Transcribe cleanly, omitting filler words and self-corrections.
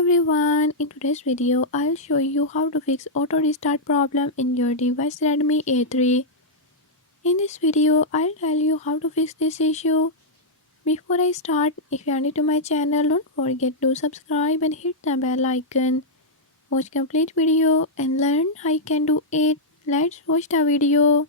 everyone, in today's video I'll show you how to fix auto restart problem in your device Redmi A3. In this video I'll tell you how to fix this issue. Before I start, if you are new to my channel, don't forget to subscribe and hit the bell icon. Watch complete video and learn how you can do it. Let's watch the video.